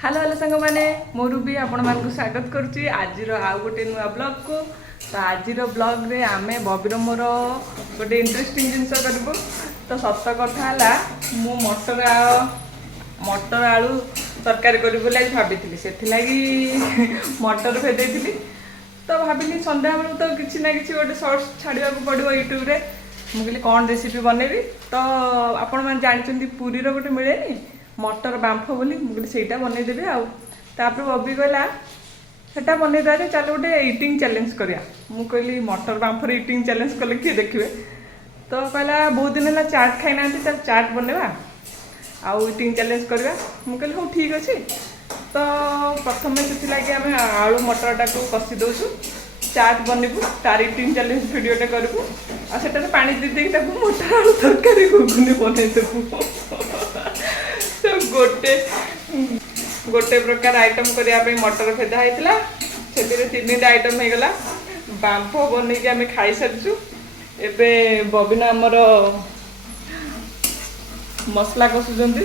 Hello hello सांग मैंने मो रूबी आपण मानक स्वागत करुच्ची आज आउ गोटे नुआ ब्लॉग को। तो आज ब्लॉग रे आमे बबीर मोर गोटे इंटरेस्टिंग जिनस करूँ। तो सत कथा मु मटर आलू तरकारी करी बोली आज भाभी से मटर भेदी। तो भाविली सन्ध्या बेलू तो किसी ना कि गोटे सर्ट्स छाड़ा पड़ो यूट्यूब रे। मुझे कौन रेसिपी बनैबी तो आपण मैंने जानते पुरी गोटे मिलेनी मटर बांफ बोली मुझे बनईदेवी आउे बबी कहला सेटा बनईदे चल गोटे इटिंग चैलेंज करिया। मु कहली मटर बांफर इटिंग चैलेंज कले किए देखिए। तो कहला बहुत दिन है चाट खाई ना चल चाट बनवा आउ इटिंग चैलेंज करवा। मु कहली हाँ ठीक अच्छे। तो प्रथम से आम आलू मटरटा को कषि दौचु चाट बनबू तार इटिंग चैलेंज भिडियोटे करूँ आटा पानी दे मटर आलू तरकारी घुगुनी बनईदेबू। तो गोटे गोटे प्रकार आइटम करने मटर भेदा होता से तीन आइटम हो गला बांफ बनई आम खाई सारीचु। एबे बबिना आमर मसला कषुंट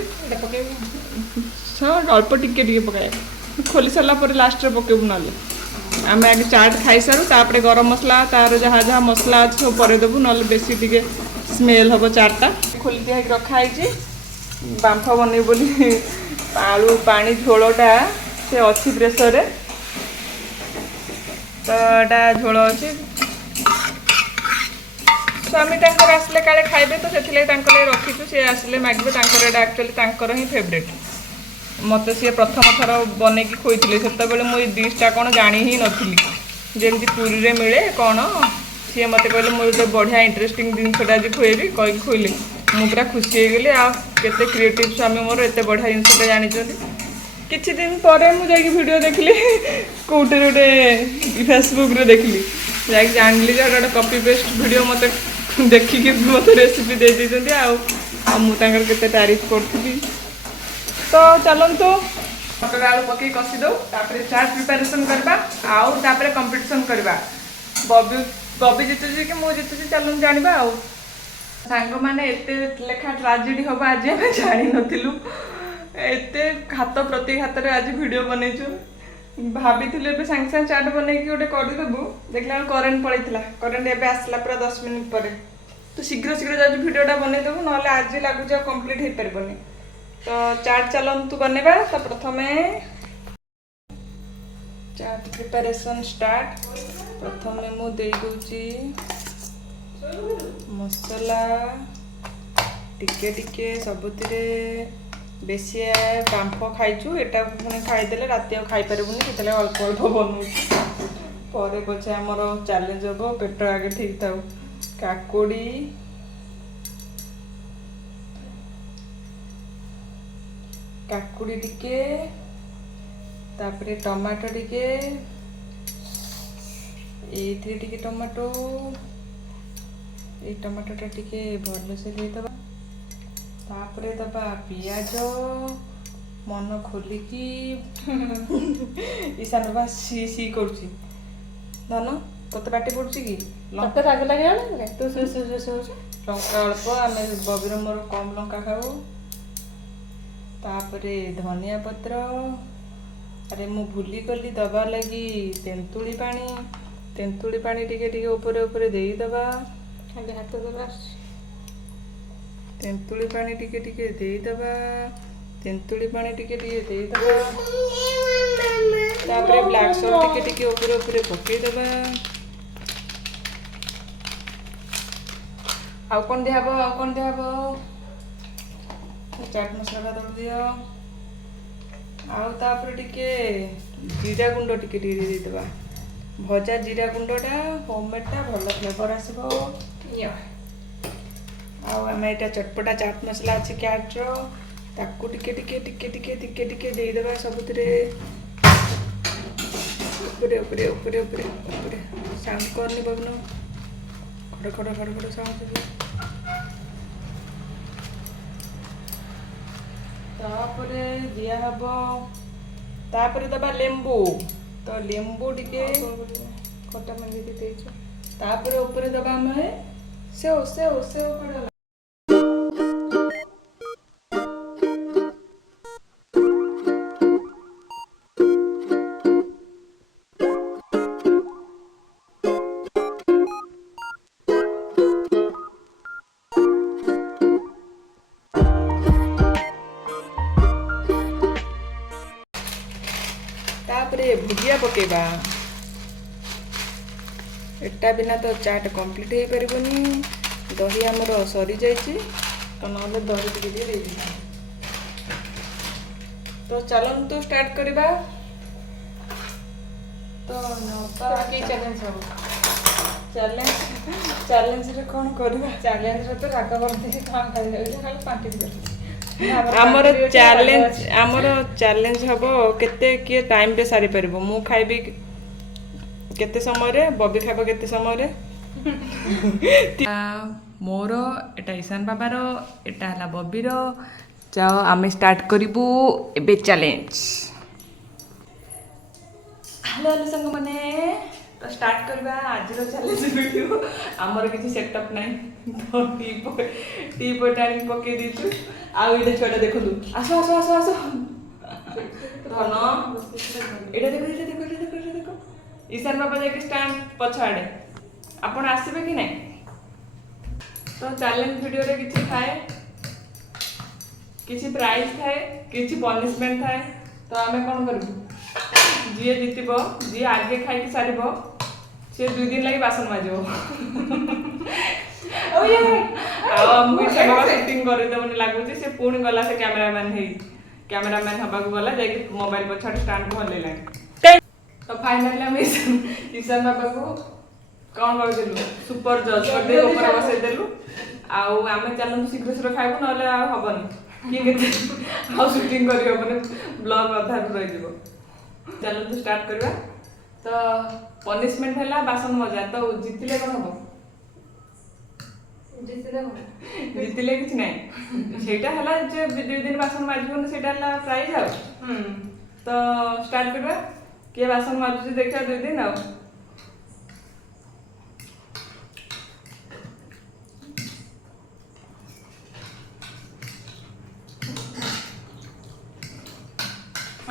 अल्प टिके पकाए खोली सारा पर लास्ट पकेबू ना आम आगे चाट खाई सारू तापर गरम मसला तार जहाँ जहाँ मसला अच्छे सब पर देबू ना बेसी टिके स्मेल हम चाटा खोली दिया रखाई बांफ बन बोली आलू पानी झोलटा से अच्छी प्रेसर रे। तो यहाँ झोल अच्छी स्वामी आसले काले खाइबे तो से रखीचु सी आसले मागे एक्चुअली ही फेवरेट मत सी प्रथम थर बन खोई से मुझे डिशटा कौन जानी ही नी जमी पुरी रे मिले कौन सी मत कहले मुझे बढ़िया इंटरेस्टिंग जिनसा आज खुएबी कहीं खुले मुझे पूरा खुशी हो गली आते क्रिएटिव स्वामी मोर एत बढ़िया जिनसा जानी। किछि दिन पर मुझे वीडियो देखली कौटे गोटे फेसबुक रे देखली जानी गोटे कॉपी पेस्ट वीडियो मत देखिकी मत रेसिपी दे देते मुझे तारीफ करी। तो चलतु मटर आलू पकई कषि दो चाट प्रिपेरेसन करवा आउे कंपटीशन करवा बबी बबी जितुची कि मु जितुची चलूँ जाना आ सांग मैंने एत लेखा ट्राजेडी हम आज आम जानी नथिलु एत हाथ प्रति हाथ में आज वीडियो बनईचु भाभी सागे सागे चाट बनई गोटे करदेबू देखला करेन्ट पड़ेगा करेन्ट एवं आसला पूरा 10 मिनट पर तो शीघ्र शीघ्र जाऊँ वीडियोटा बनईदेबू ना आज लगुच कंप्लीट हो पारबनी। तो चाट चलतु बनवा। तो प्रथम चाट प्रिपरेशन स्टार्ट प्रथम मु दे दूची मसला टिके टिके सबुतिरे बेसी बांफ खाइचु एटा पुणी खाईदे राति खाई पारबुनि से अल्प अल्प बनाऊँ पर पचे आमर चैलेंज हम पेट आगे ठीक था। काकुड़ी काकुड़ी टिके तापरे टमाटो टिके ये टिके टमाटो ये टमाटोटा टिके भल से देदबा तापरे दबा पियाज मन खोलिकी ईशान बा सी सी करुची धन तोते बाटी पड़ुची कि लंका राग लगे तू लंका अल्प आम बबीर मोर कम लंका खाऊ तापरे धनिया पत्र अरे मु भूली गली दबा लगी तेंतुली पानी टिके टिके ऊपर ऊपर दे दबा खाली हाथ दबा तेंतुली पानी टिके टिके दे दबा तेंतुली पानी टिके टिके दे दबा तापरे ब्लैक सॉल्ट टिके टिके ऊपर ऊपर पके दबा आउ कौन दिहब चाट मसला दब दियो आउ तापर टिके जीरा गुंड टिके टिके दे देबा भजा जीरा गुंडटा होममेडटा भल फ्लेवर आसबो। आम यहाँ चटपटा चाट मसला अच्छे कैट रो टिके टिके टिके टिके टिके टिके दे देबा सबुतिरे ऊपरे ऊपरे ऊपरे ऊपरे ऊपरे साउंड करनी बबनो खड़ खड़ खड़ खड़ साउंड तापरे दिया हबो तापरे दबा लेंबू तो लेंबू टिके खट्टा मंदी देइछ तापरे ऊपरे दबा हमें सेव सेव सेव पड़े तापरे भुजिया पकेबा एटा बिना तो चाट कंप्लीट हो पारिबनी दही आमर सरी जाइए तो ना दही टिके तो चलतु स्टार्ट करवा तो की चैलेंज हो चैलेंज रे कौन करवा चैलेंज रे तो राग करते काम खाली खाली पार्टी कर आमर चैलेंज हम केते किए टाइम रे सारी परबो मु खाइबी केते समय रे बबी खाइबो केते समय रे मोर एटा ईशान बाबार एटा हला बबीर जाओ आमे स्टार्ट करिबू एबे चैलेंज हेलो हेलो संग माने तो स्टार्ट करबा आज रो चैलेंज वीडियो हमर किछि सेटअप नै तो टी पटाणी पके दिछु आ इडे छोटा देखलु आसो आसो आसो आसो धन एडा देखो एडा देखो एडा देखो एडा देखो ईशान बाबा जाके स्टैंड पछाड़े आपण आसीबे कि नै तो चैलेंज वीडियो रे किछि थाए किछि प्राइज थाए किछि पनिशमेंट थाए तो आमे कोन करबू जी जीतब जी आगे खाई सारब सी 2 दिन लगे बासन माजो सेटिंग करदेवनी लगुच से पुणी गला से कैमेरामैन हवा गला जाकि मोबाइल पछाड़ स्टैंड को हल्ला तो फाइनली आम ईशान बाबा को कौन करदेलु सुपर जज करदे ऊपर बसैदेलु आम चलतु शीघ्र शीघ्र खाइबू ना हबनी कि शूटिंग कर ब्लॉग अधा रही चलतु स्टार्ट करवा तो पनिशमेंट है बासन मजा तो जीतिले कौन हम जीतिले किछ नहीं सेटा हला जे 2 दिन बासन माजबोन सेटा हला प्राइज आ तो स्टार्ट करवा के बासन माजुची देखा 2 दिन आ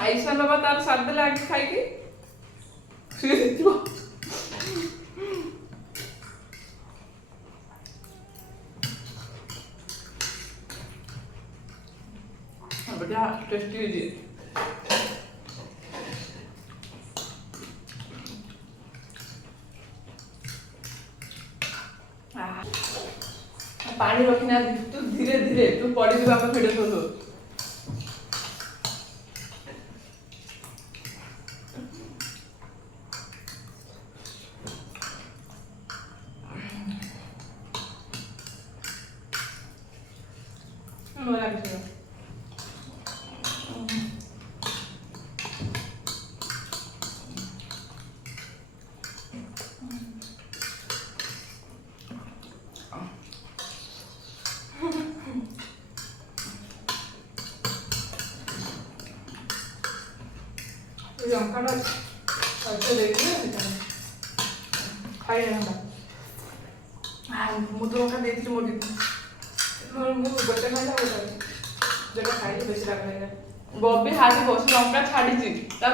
ईशान बाबा तार साथ देले आगे खाइकी सुई देथिबो बढ़िया टेस्टी है जी पानी रखना तू धीरे धीरे तू पड़ी जीवा में फेडे तो लंका खाई मुझे लंका देती मोटी गोटे खाइला गोटे खाई बेसी राग लगे बबी हाथी बस लंका छाड़ी तार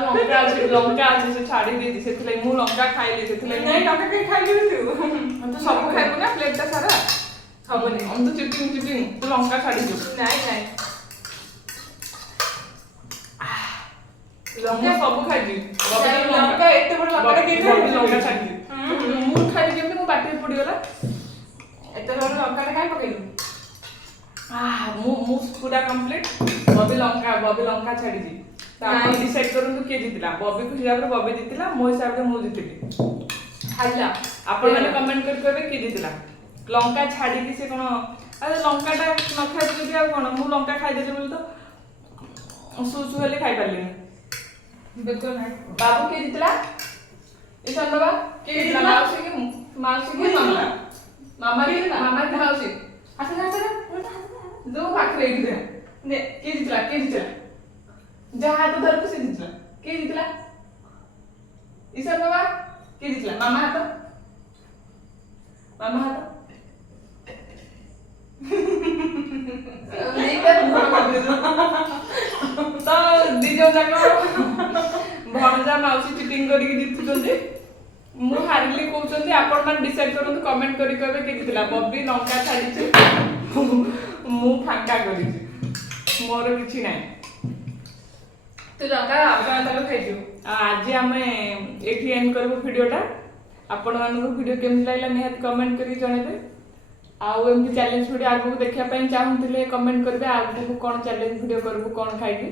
लंका अच्छे से छाड़ी दी से मु लंका खाइली से नहीं लंका कहीं खाइली तू सब खाइबू ना प्लेटटा सारा हबनी हम तो चिटिंग तू लंका छाड़ी दू नहीं लंका सब खाइली लंका एते बड़ लंका के खाइली लंका छाड़ी मु खाइली केमते मो पाटी पड़ी गला एते बड़ लंका खाइ पकेलु मु पूरा कंप्लीट बबी लंका छाड़ी दी तो आपण डिसाइड करंतु के जितला बबी को हिसाब रे बबी जितला मो हिसाब रे मु जितली खाइला आपण माने कमेंट कर कहबे के जितला लंका छाड़ी कि से कोन अरे लंकाटा न खाइ जदी आ कोन मु लंका खाइ देली बोल तो सुसु हेले खाइ पारली बिल्कुल नहीं बाबू के जितला ईशान बाबा के जितला माउसी के मामा की माउसी आसा जो पाखरे इधर ने के जितला जा हाथ धर को से जितला के जितला ईशान बाबा के जितला मामा हाथ नहीं तो दिजो जाक भणजा माउसी चिटिंग करके जितुचंदी मु हारिली कहउचंदी आपण मान डिसाइड करंतु कमेंट करी कहबे के जितला बब्बी लंका छाड़ी मु फांका करी मोर किछि नाही तू लंका आगा तक खाइछु आज आम ये एंड करूँ भिडटा आपण मानक वीडियो केमती लागला निहाती कमेंट करके जणेबे आउ एमती चैलेंज वीडियो आगु देखिया पई चाहूतिले कमेंट करबे आगु कोन चैलेंज वीडियो करबो कोन खाइबे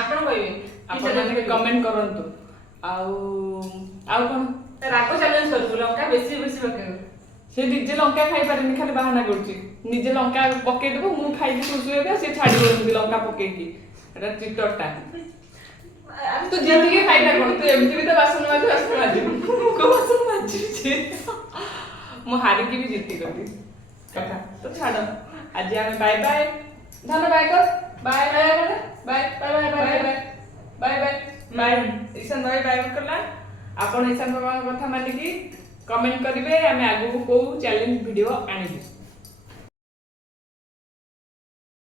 ଆପଣ କହିବେ आपण माने कमेंट करंतु आउ कोन ରାଗ ଚ୍ୟାଲେଞ୍ଜ କରୁଛୁ ଲଙ୍କା ବେଶୀ ବେଶୀ ପକେଇବ से निजे लंका खाई पारेनी खाली बाहाना करुची निजे लंका पकेदेबो मु खाइबी सुसुएबे से छाड़िबो लंका पकेकी एटा चिटरटा तू जिंदगी खाइटा कोन तू एमती भी तो बासन माजू को बासन माजू छे मु हारी की भी जीती गली कथा तो छाड़ आज आमे बाय बाय धन बाय कर bye bye bye bye bye bye bye bye bye Ishan bye bye करला आपण ईशान बाबा कथा मानिकी कमेंट करिवे आमे आगु को चैलेंज वीडियो आनिबे।